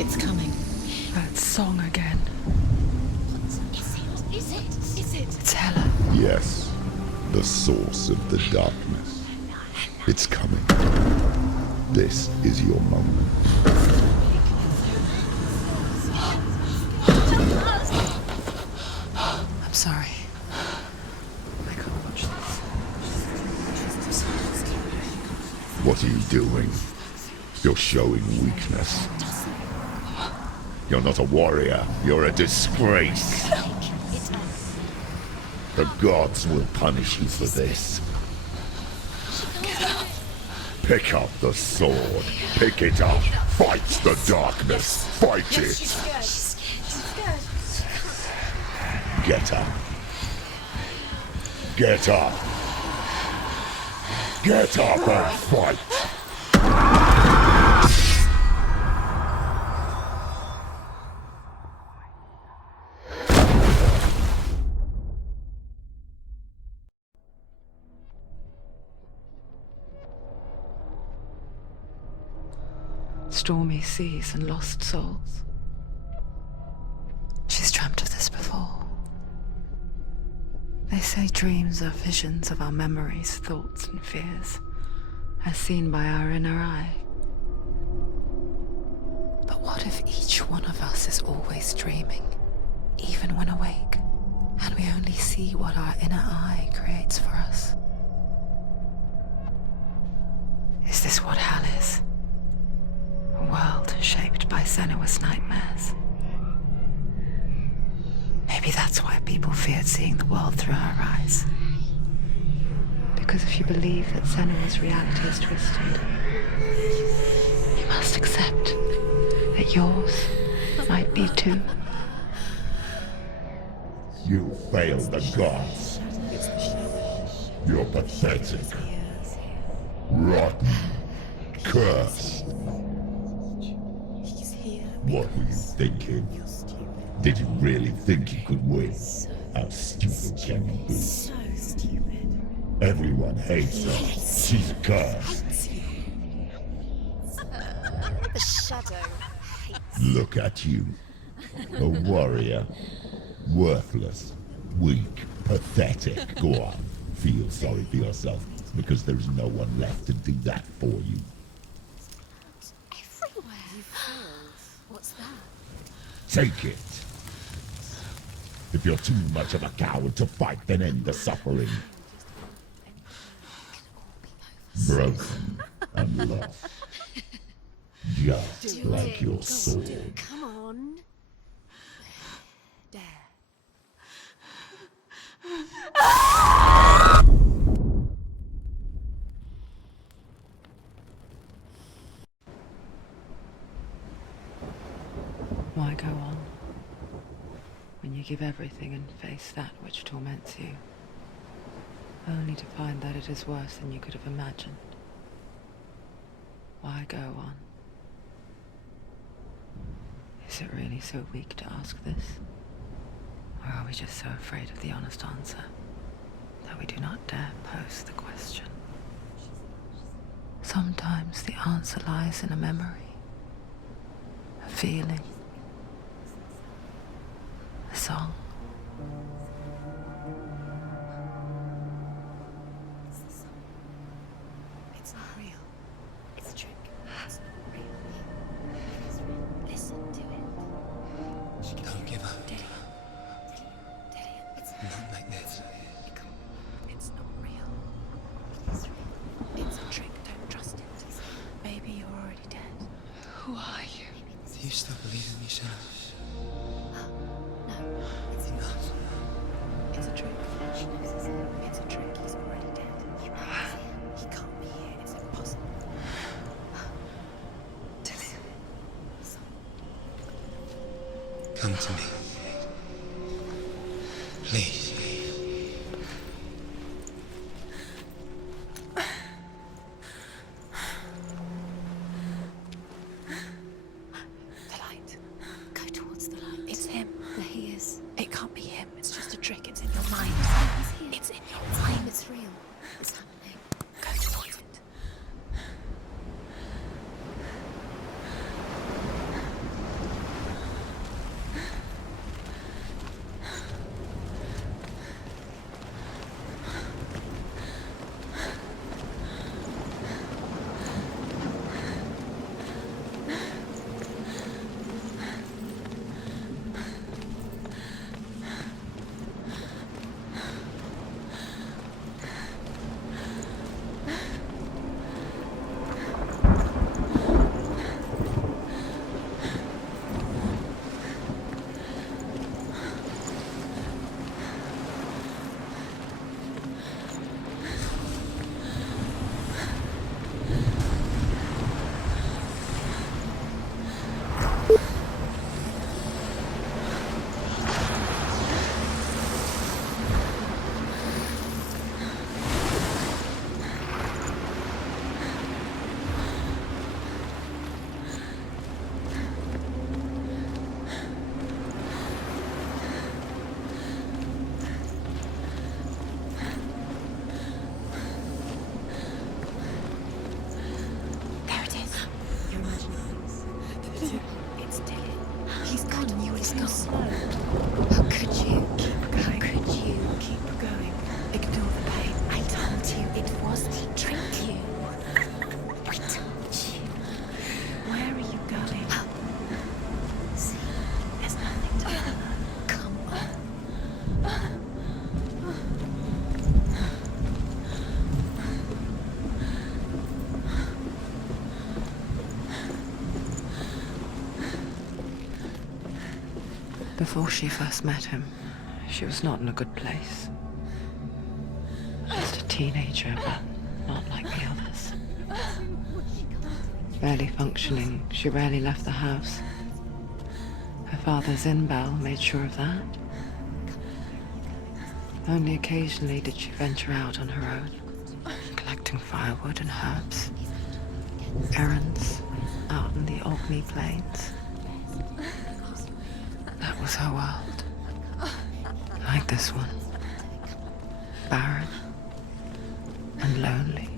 It's coming. That song again. Is it? It's Hella. Yes, the source of the darkness. It's coming. This is your moment. I'm sorry. I can't watch this. What are you doing? You're showing weakness. You're not a warrior. You're a disgrace. The gods will punish you for this. Pick up the sword. Pick it up. Fight the darkness. Fight it. She's scared. Get up. Get up. Get up and fight. Stormy seas and lost souls. She's dreamt of this before. They say dreams are visions of our memories, thoughts and fears, as seen by our inner eye. But what if each one of us is always dreaming, even when awake, and we only see what our inner eye creates for us? Is this what hell is? A world shaped by Senua's nightmares. Maybe that's why people feared seeing the world through her eyes. Because if you believe that Senua's reality is twisted, you must accept that yours might be too. You failed the gods. You're pathetic. Rotten. Cursed. What were you thinking? Did you really think you could win? How stupid can you be? So stupid. Everyone hates her. She's cursed. The shadow hates. Look at you. A warrior. Worthless. Weak. Pathetic. Go on. Feel sorry for yourself, because there's no one left to do that for you. Everywhere. You failed. What's that? Take it. If you're too much of a coward to fight, then end the suffering. Broken and lost. Just like your sword. Come on. There. Why go on when you give everything and face that which torments you, only to find that it is worse than you could have imagined? Why go on? Is it really so weak to ask this? Or are we just so afraid of the honest answer that we do not dare pose the question? Sometimes the answer lies in a memory, a feeling, a song. It's not real. It's a trick. It's not real. It is real. Listen to it. Don't give up. Dillion. It's Not like this. It's not real. It is real. It's a trick. Don't trust it. Maybe you're already dead. Who are you? Do you still believe in me, Senua? No, it's Enough. It's a trick. She knows it's a trick. He's already dead. He can't be here. It's impossible. Dillion. Come to me. Please. The light. Go towards the light. It's him. There he is. It can't be him. It's just a trick. It's in your mind. He's here. It's in your mind. It's real. It's happening. Go towards it. It's Dillion. He's gone. You was gone. How could you? Keep going. How could you? Keep going. Ignore the pain. I told you it was to trick you. I told you. Where are you going? See, there's nothing to follow. Come on. Before she first met him, she was not in a good place. Just a teenager, but not like the others. Barely functioning, she rarely left the house. Her father's in-bell made sure of that. Only occasionally did she venture out on her own, collecting firewood and herbs. Errands out in the Orkney Plains. That was her world. Like this one. Barren and lonely.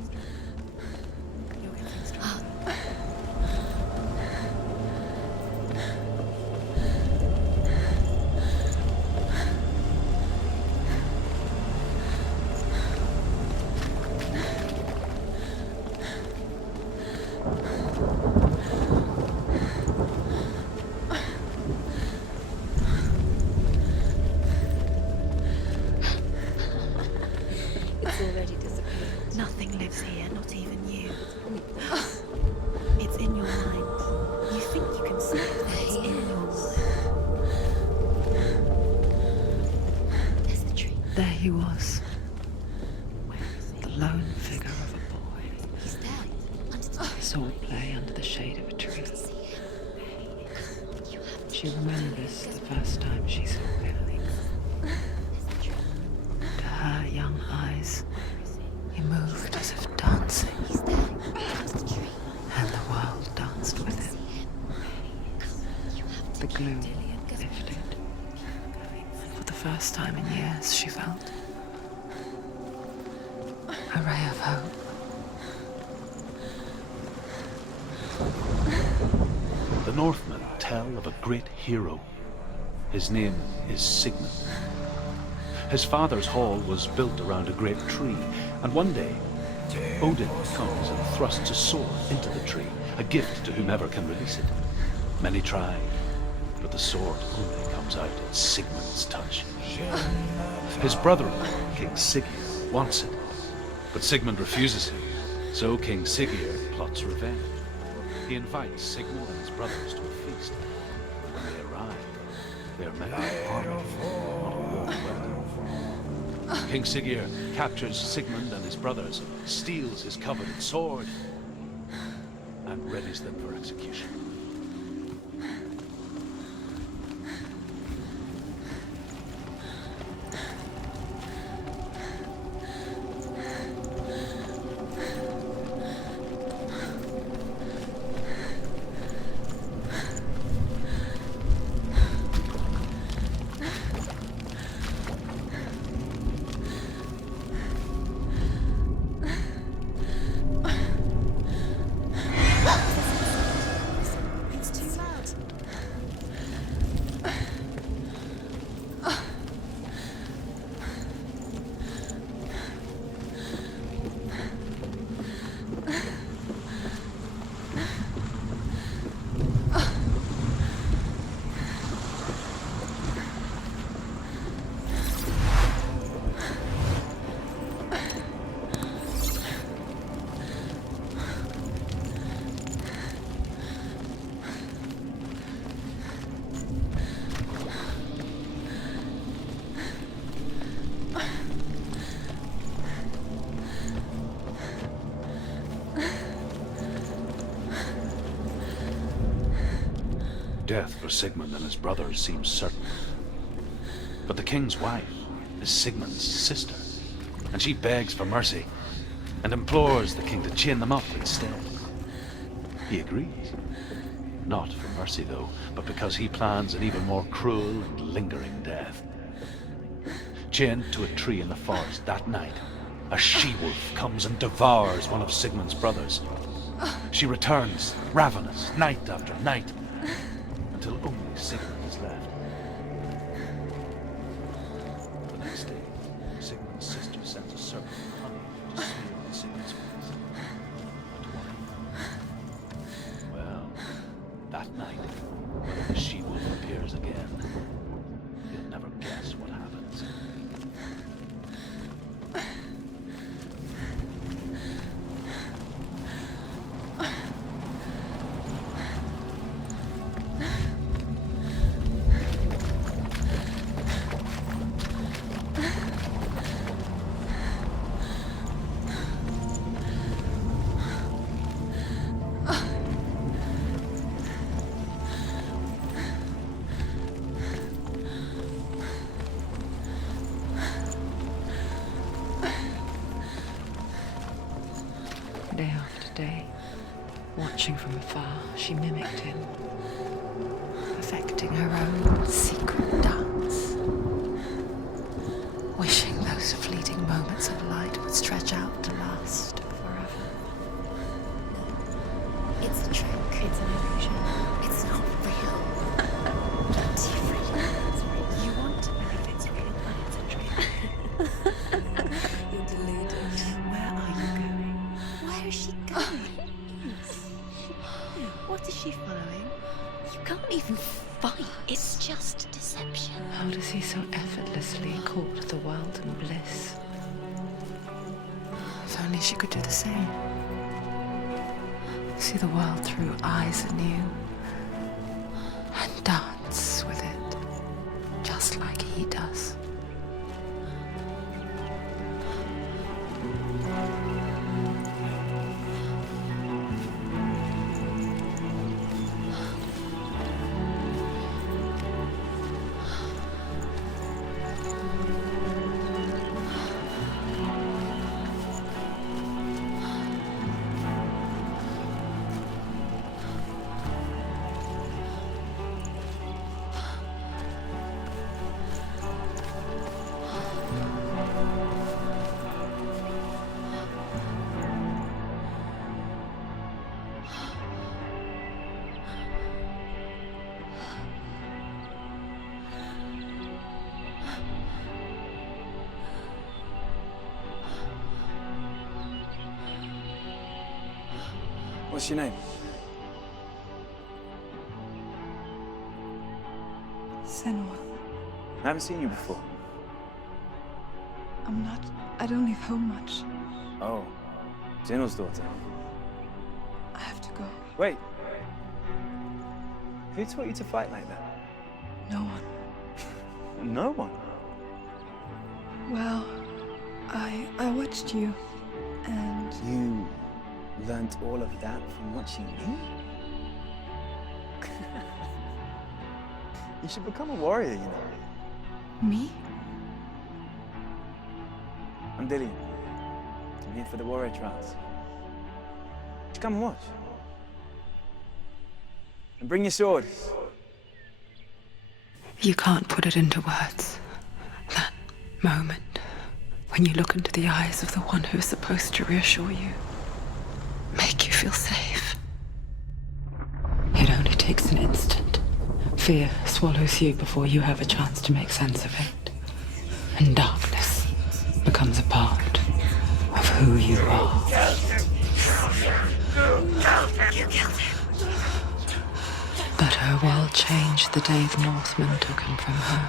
Already disappeared. Nothing lives here, not even you. It's in your mind. You think you can see it, but it's in your mind. There's the tree. There he was. The lone figure of a boy. He's there. Under the tree. Saw it play under the shade of a tree. She remembers the first time she saw him. To her young eyes, he moved as if dancing, and the world danced with him. The gloom lifted. For the first time in years, she felt a ray of hope. The Northmen tell of a great hero. His name is Sigmund. His father's hall was built around a great tree, and one day, Odin comes and thrusts a sword into the tree, a gift to whomever can release it. Many try, but the sword only comes out at Sigmund's touch. His brother-in-law, King Siggeir, wants it, but Sigmund refuses him, so King Siggeir plots revenge. He invites Sigmund and his brothers to a feast. When they arrive, they are met with harmony, not a warm welcome. King Siggeir captures Sigmund and his brothers, steals his coveted sword, and readies them for execution. Death for Sigmund and his brothers seems certain. But the king's wife is Sigmund's sister, and she begs for mercy and implores the king to chain them up instead. He agrees. Not for mercy, though, but because he plans an even more cruel and lingering death. Chained to a tree in the forest that night, a she-wolf comes and devours one of Sigmund's brothers. She returns, ravenous, night after night, until only Sigmund is left. The next day, Sigmund's sister sends a circle of honey to smear on Sigmund's face. But why? Well, that night, when the she-wolf appears again, you'll never guess what happens. Day after day, watching from afar, she mimicked him, perfecting her own secret dance, wishing those fleeting moments of light would stretch out to last forever. It's a trick. It's an illusion. It's not real. Don't you really? You want to believe it's real, but it's a trick. You're deluded. Where are you going? Where is she going? What is she following? You can't even fight. It's just deception. How does he so effortlessly court the world and bliss? If only she could do the same. See the world through eyes anew and dance with it, just like he does. What's your name? Senua. I haven't seen you before. I don't leave home much. Oh, Zeno's daughter. I have to go. Wait. Who taught you to fight like that? No one. No one. Well, I watched you, and You learnt all of that from watching me? You should become a warrior, you know. me? I'm Dillion. I'm here for the warrior trials. Just come and watch. And bring your sword. You can't put it into words. That moment when you look into the eyes of the one who is supposed to reassure you, make you feel safe. It only takes an instant. Fear swallows you before you have a chance to make sense of it. And darkness becomes a part of who you are. You killed him. But her world changed the day the Northmen took him from her.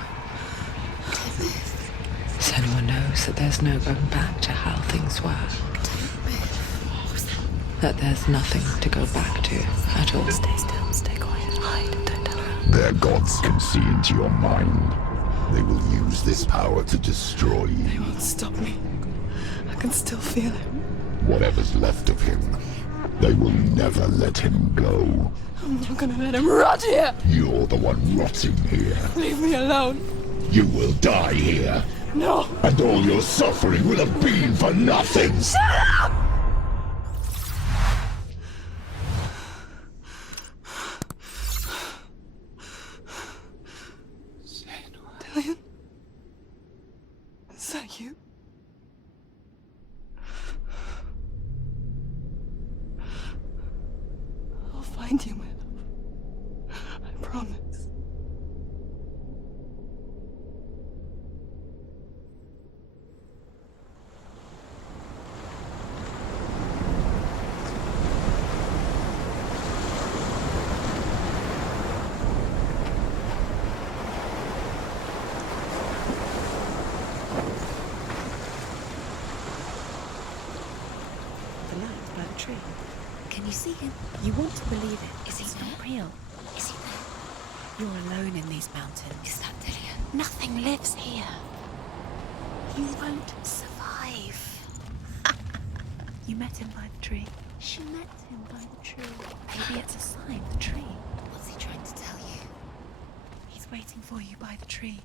Senua knows that there's no going back to how things were. That there's nothing to go back to at all. Stay still, stay quiet, hide, don't tell her. Their gods can see into your mind. They will use this power to destroy They you. won't stop me. I can still feel him. Whatever's left of him, they will never let him go. I'm not gonna let him rot here. You're the one rotting here. Leave me alone. You will die here. No. And all your suffering will have been for nothing. Dillion? Is that you? I'll find you, my love. You see him? You want to believe it. Is he not real? Is he there? You're alone in these mountains. Is that Dillion? Nothing lives here. You won't survive. You met him by the tree. She met him by the tree. Maybe it's a sign, the tree. What's he trying to tell you? He's waiting for you by the tree.